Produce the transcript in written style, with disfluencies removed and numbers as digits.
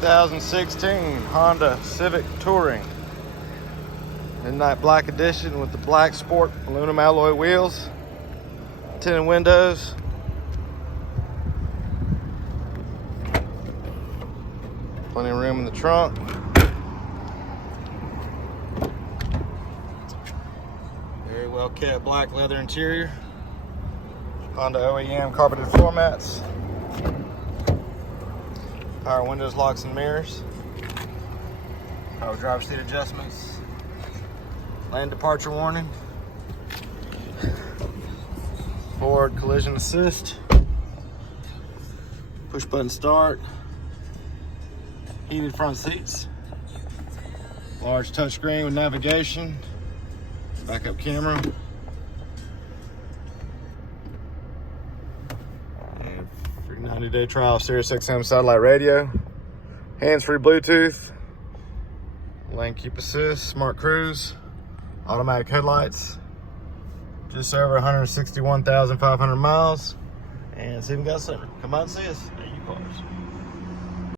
2016 Honda Civic Touring. Midnight Black Edition with the black sport aluminum alloy wheels, tinted windows. Plenty of room in the trunk. Very well kept black leather interior. Honda OEM carpeted floor mats. Power windows, locks, and mirrors. Power driver seat adjustments. Lane departure warning. Forward collision assist. Push button start. Heated front seats. Large touchscreen with navigation. Backup camera. And free 90-day trial of Sirius XM satellite radio. Hands-free Bluetooth. Lane keep assist. Smart cruise. Automatic headlights. Just over 161,500 miles. And it's even got center. Come out and see us at Cupholders.